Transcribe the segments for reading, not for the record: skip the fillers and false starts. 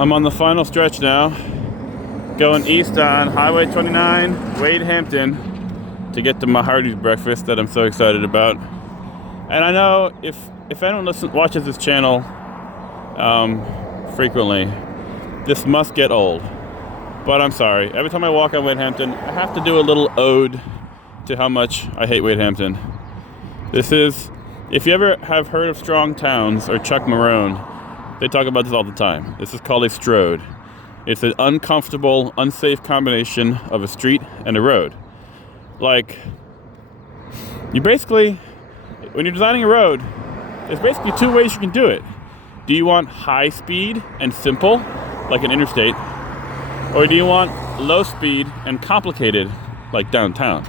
I'm on the final stretch now, going east on Highway 29, Wade Hampton, to get to my Hardee's breakfast that I'm so excited about. And I know if anyone watches this channel frequently, this must get old. But I'm sorry. Every time I walk on Wade Hampton, I have to do a little ode to how much I hate Wade Hampton. This is, if you ever have heard of Strong Towns or Chuck Marohn, they talk about this all the time. This is called a stroad. It's an uncomfortable, unsafe combination of a street and a road. Like, you basically, when you're designing a road, there's basically two ways you can do it. Do you want high speed and simple, like an interstate? Or do you want low speed and complicated, like downtown?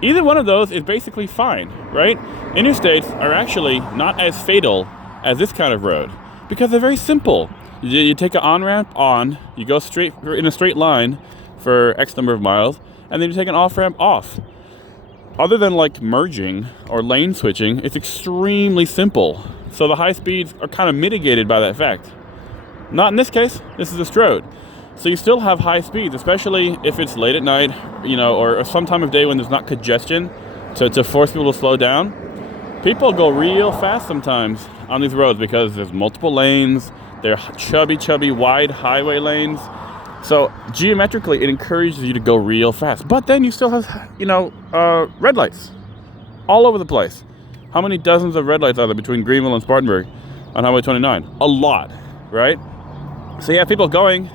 Either one of those is basically fine, right? Interstates are actually not as fatal as this kind of road because they're very simple. You take an on-ramp on, you go straight in a straight line for X number of miles, and then you take an off-ramp off. Other than like merging or lane switching, it's extremely simple. So the high speeds are kind of mitigated by that fact. Not in this case. This is a stroad. So you still have high speeds, especially if it's late at night, or some time of day when there's not congestion to force people to slow down. People go real fast sometimes on these roads because there's multiple lanes. They're chubby, wide highway lanes. So geometrically, it encourages you to go real fast. But then you still have, red lights all over the place. How many dozens of red lights are there between Greenville and Spartanburg on Highway 29? A lot, right? So you have people going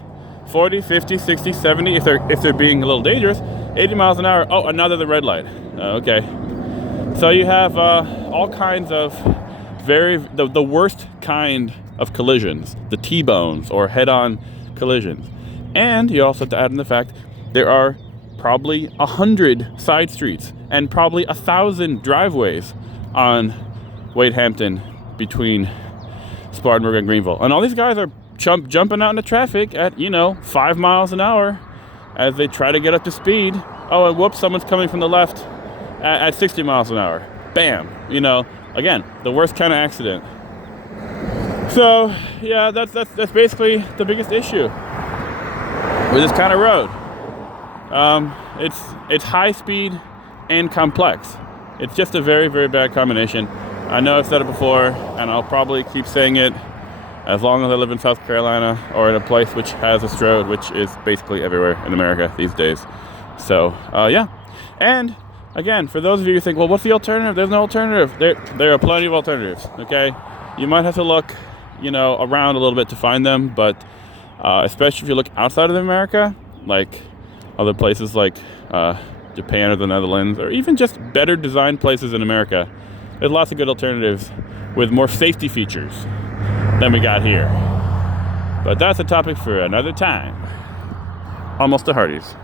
40, 50, 60, 70, if they're being a little dangerous, 80 miles an hour. Oh, another the red light. Okay. So you have all kinds of the worst kind of collisions, the T-bones or head-on collisions. And you also have to add in the fact there are probably 100 side streets and probably 1,000 driveways on Wade Hampton between Spartanburg and Greenville. And all these guys are jumping out into traffic at 5 miles an hour as they try to get up to speed. Oh, and whoops, someone's coming from the left at 60 miles an hour. Bam. Again, the worst kind of accident. So yeah, that's basically the biggest issue with this kind of road. It's high speed and complex. It's just a very, very bad combination. I know I've said it before, and I'll probably keep saying it as long as I live in South Carolina or in a place which has a stroad, which is basically everywhere in America these days. So, yeah. And, again, for those of you who think, well, what's the alternative? There's no alternative. There are plenty of alternatives, okay? You might have to look, around a little bit to find them, but especially if you look outside of America, like other places like Japan or the Netherlands, or even just better designed places in America, there's lots of good alternatives with more safety features than we got here. But that's a topic for another time. Almost to Hardee's.